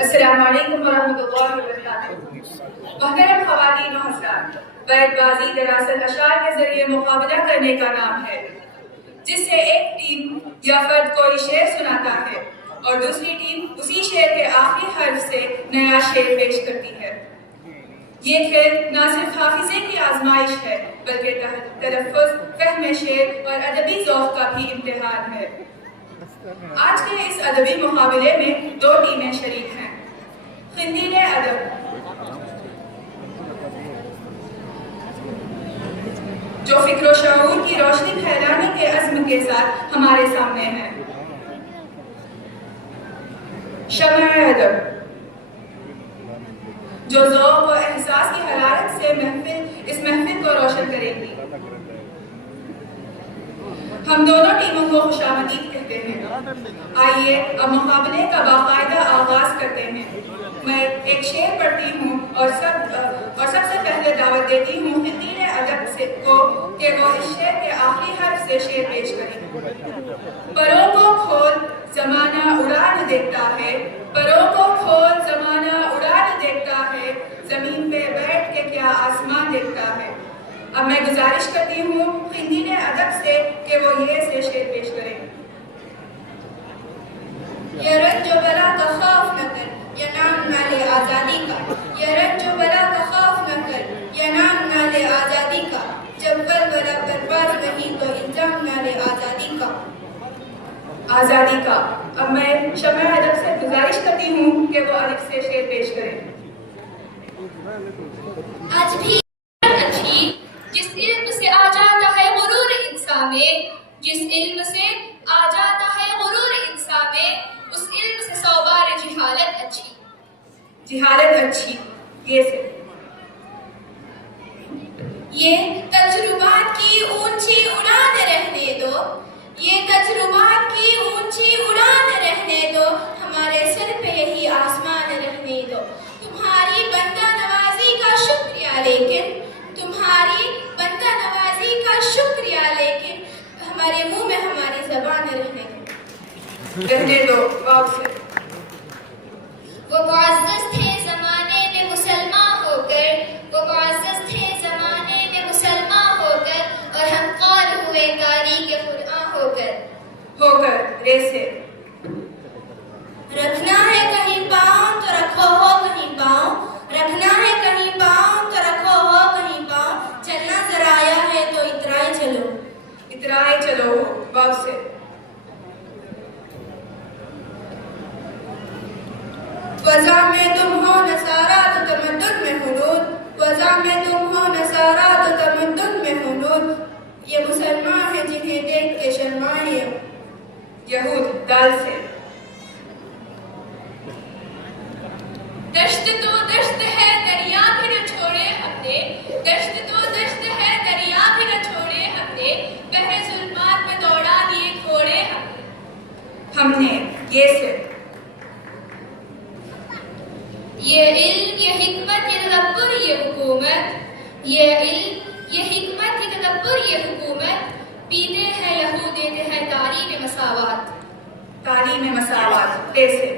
अस्सलामु अलैकुम वरहमतुल्लाहि वबरकातुहू। मोहतरम ख़वातीन व हज़रात, बैतबाज़ी दरअसल अशार के जरिए मुकाबला करने का नाम है, जिससे एक टीम या फर्द कोई शेर सुनाता है और दूसरी टीम उसी शेर के आखिरी हर्फ से नया शेर पेश करती है। ये खेल न सिर्फ हाफिजे की आजमाइश है, बल्कि तलफ़्फ़ुज़, फ़हम शेर और अदबी ज़ौक़ का भी इम्तिहान है। आज के इस अदबी मुकाबले में दो टीमें शरीक हैं। खिंदीने अदब, जो फिक्र शऊर की रोशनी फैलाने के अज़्म के साथ हमारे सामने है। शम्अ अदब, जो ज़ौक़ व एहसास की हरारत से इस महफिल को रोशन करेंगी। हम दोनों टीमों को खुशामदीद कहते हैं। आइए अब मुकाबले का बाकायदा आगाज करते हैं। मैं एक शेर पढ़ती हूँ और सबसे पहले दावत देती हूँ खिंदीने अदब को कि वो इस शेर के आखिरी हर्फ से शेर पेश करें। परों को खोल ज़माना उड़ान देखता है, परों को खोल ज़माना उड़ान देखता है, ज़मीन पे बैठ के क्या आसमान देखता है। अब मैं गुजारिश करती हूँ खिंदीने अदब से कि वो ये से शेर पेश करें। ये रंज जो बला का खौफ न कर, ये नाम नाले आज़ादी का। ये रंज जो बला का खौफ न कर, ये नाम नाले आज़ादी का। जब वलवला परवाज़ नहीं तो इल्ज़ाम नाले आज़ादी का। आज़ादी का। अब मैं शम्अ अदब से गुजारिश करती हूँ कि वो अलिफ से शेर पेश करें। आज भी अच्छी जिस इल्म से आ जाता है गुरूर इंसान में, जिस इल्म से आ जाता है गुरूर इंसान में, उस इल्म से 100 बार जिहालत अच्छी। जिहालत अच्छी, ये से। ये तजुर्बात की ऊंची उड़ान रहने दो, ये तजुर्बात की ऊंची उड़ान रहने दो, हमारे सिर पे यही आसमान रहने दो। तुम्हारी बंदा नवाजी का शुक्रिया, लेकिन तुम्हारी बंदा नवाजी का शुक्रिया, लेकिन हमारे मुंह में हमारी ज़बान रहने दो। वो मुअज़्ज़ज़ थे ज़माने में मुसलमान होकर, वो मुअज़्ज़ज़ थे ज़माने में मुसलमान होकर, और हम कौल हुए तारीक़ क़ुरआन होकर। रेसे। रखना है कहीं पाँव तो रखो हो कहीं पाँव, रखना है कहीं पाँव तो रखो हो कहीं पाँव, चलना ज़रा आया है तो इतराए चलो। इतराए चलो वाव से। वज़ा में तुम हो नसारा तो तमद्दुन में हुनूर, वज़ा में तुम हो नसारा तो तमद्दुन में हुनूर। ये मुसलमान हैं जिन्हें देख के शर्माए यहूद, दाल से। दश्त तो दश्त है दरिया भी न छोड़े हमने, दश्त तो दश्त है दरिया भी न छोड़े हमने, बहरे ज़ुल्मात में दौड़ा लिए घोड़े हमने, ये से। ये इल्म, ये हिकमत, ये तदब्बुर, ये हुकूमत, ये इल्म, ये हिकमत, ये तदब्बुर, ये हुकूमत, पीते हैं यहूद देते हैं तालीम मसावात। तालीम मसावात, ऐसे।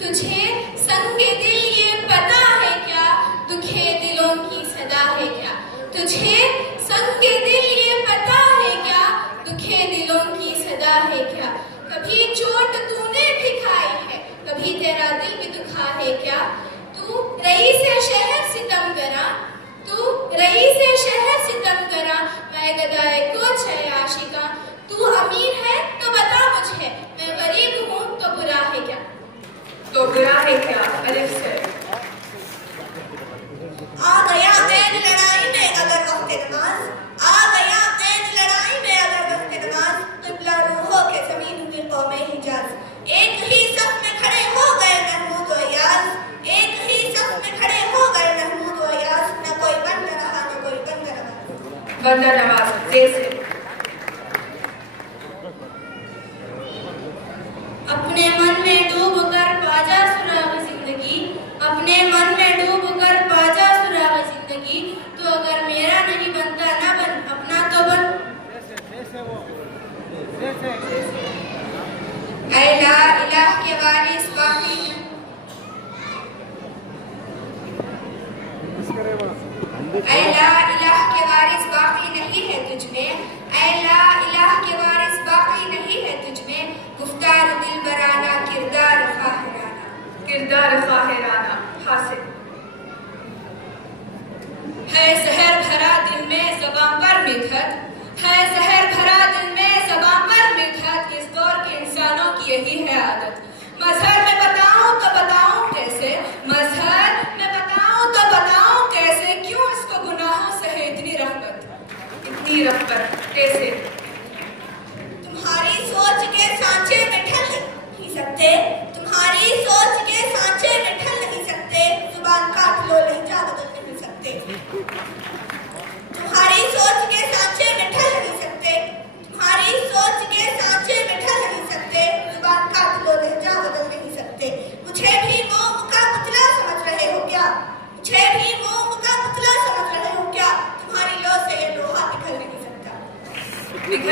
तुझे संगे दिल ये पता है क्या, दुखे दिलों की सदा है क्या। तुझे संगे दिल ये पता है क्या, दुखे दिलों की सदा है क्या। कभी चोट तूने भी खाई है, कभी तेरा दिल भी दुखा है क्या। तू रईस शहर सितम करा, तू रईस शहर सितम करा, मैं गदाए कुछ है आशिका। तू अमीर है तो बता मुझे, मैं गरीब हूँ तो बुरा है क्या। तो बुरा है क्या, अलिफ से। आ गया कैद लड़ाई में अगर वक्त नमाज, आ गया कैद लड़ाई में अगर वक्त नमाज, क़िबला रूहों के ज़मीन हुई कौमे हिजाज। एक ही सफ में खड़े हो गए महमूद व अयाज, एक ही सफ में खड़े हो गए महमूद व अयाज। न कोई बंदा रहा न कोई बंदा नवाज। बंदा नवाज, जैसे। अपने मन में डूब कर पाजा सुराग जिंदगी, अपने मन में डूब कर पाजा सुराग जिंदगी। तो अगर मेरा नहीं बनता ना बन, अपना तो बन। ऐ ला इलाह के वारिस बाकी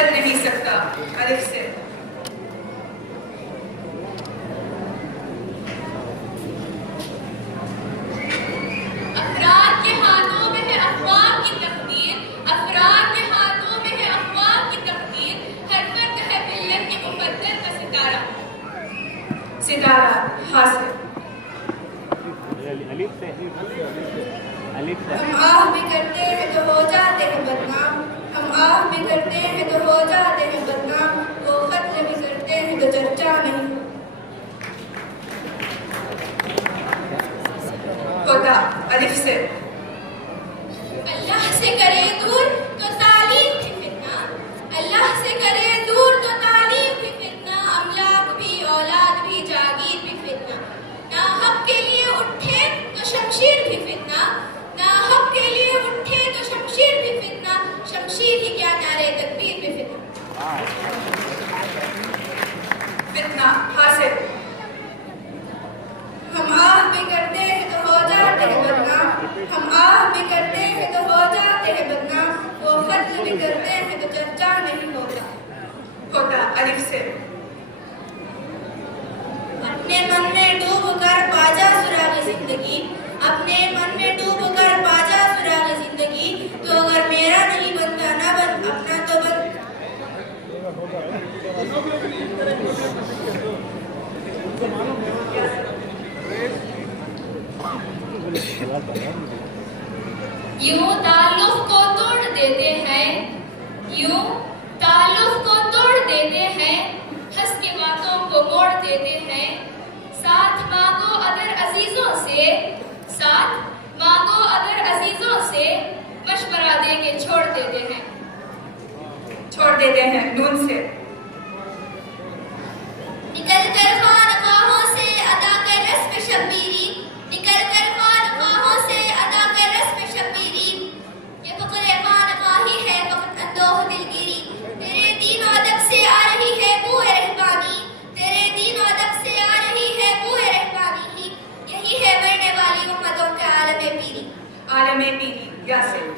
निकल नहीं सकता। अलिफ से अफराद के हाथों में है अफवाह की तकदीर, अफराद के हाथों में है अफवाह की तकदीर, हर फर्द है मिल्लत के मुकद्दर का सितारा। सितारा हासिल। हम आह भी करते हैं तो हो जाते हैं बदनाम, हम आह भी करते हैं तो हो जाते हैं बदनाम, वो खत्म भी करते हैं तो चर्चा नहीं। कोता अलिफ से अल्लाह से करे दूर तो तालीम भी फितना, अल्लाह से करे दूर तो तालीम भी फितना, अमलाक भी औलाद भी जागीर भी फितना, ना हक के लिए उठे तो शमशीर भी फितना, ना हक के लिए उठे तो शमशीर भी फितना, शमशीर ही क्या नारे तकबीर भी फितना। फितना हासिल। हम आह भी करते हैं तो हो जाते हैं बदनाम, हम आह भी करते हैं तो हो जाते हैं बदनाम, वो खत्म भी करते हैं तो चर्चा नहीं होता। कोता अलिफ से अपने मन में डूब कर बाजा सुराग जिंदगी, अपने मन में डूब कर बाजा सुराग जिंदगी, तो अगर मेरा नहीं बनता ना बन अपना तो बन। यूं ताल्लुक को तोड़ देते हैं, यूं ताल्लुक को तोड़ देते हैं, हंस के बातों को मोड़ देते हैं, साथ मांगो अदर अजीजों से, साथ मांगो अदर अजीजों से, मशवरा दे के छोड़ देते हैं। छोड़ देते हैं नून से निकल कर खानकाहों से अदा कर रस्म शब्बीरी, निकल कर खानकाहों से अदा कर रस्म शब्बीरी, ये फक्र खानकाही है फकत अंदोह दिलगिरी, तेरे दीन और अदब से आ रही है बूए रहबानी, तेरे दीन और अदब से आ रही है बूए रहबानी ही, यही है मरने वाली उम्मतों का आलम पीरी। आलम पीरी या से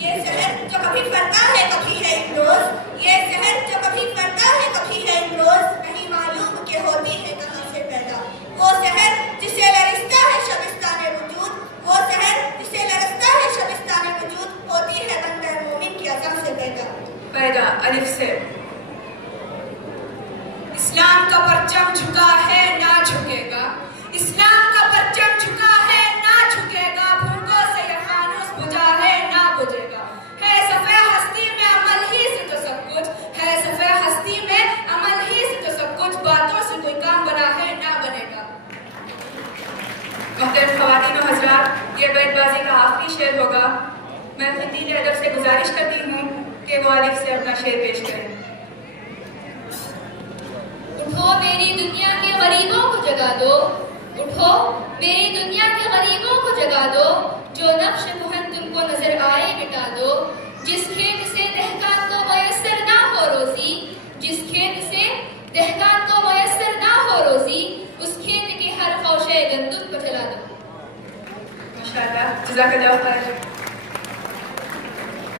ये शहर जो कभी फरता है कभी है इमरोज, ये शहर जो कभी फरता है कभी है इमरोज, नहीं मालूम कि होती है कहाँ से पैदा, वो शहर जिसे लरिस्ता है शबिस्तान वजूद, वो शहर जिसे लरिस्ता है शबिस्तान वजूद, होती है बंदर मोमिन की अज़म से पैदा। पैदा अलिफ से इस्लाम का परचम झुका है ना झुकेगा, इस्लाम का परचम झुका है ना झुकेगा, भूखों से ये फानूस बुझा है ना बुझेगा, है सफ़े हस्ती में अमल ही से तो सब कुछ, है सफ़े हस्ती में अमल ही से तो सब कुछ, बातों से कोई काम बना है ना बनेगा। मोहतरम ख़वातीन और हज़रात, ये बैतबाजी का आखिरी शेर होगा। मैं खतीब अदब से गुजारिश करती हूँ कि वो अलिफ से अपना शेर पेश करें। उठो मेरी दुनिया के गरीबों को जगा दो, उठो मेरी दुनिया के गरीबों को जगा दो, जो नक्श कुहन तुमको नजर आए मिटा दो, जिस खेत से दहकान को मयस्सर ना हो रोजी, जिस खेत से दहकान को मयस्सर ना हो रोजी, उस खेत के हर खौशे गंदुक पर जला दो। माशाअल्लाह, जज़ाकल्लाह खैर।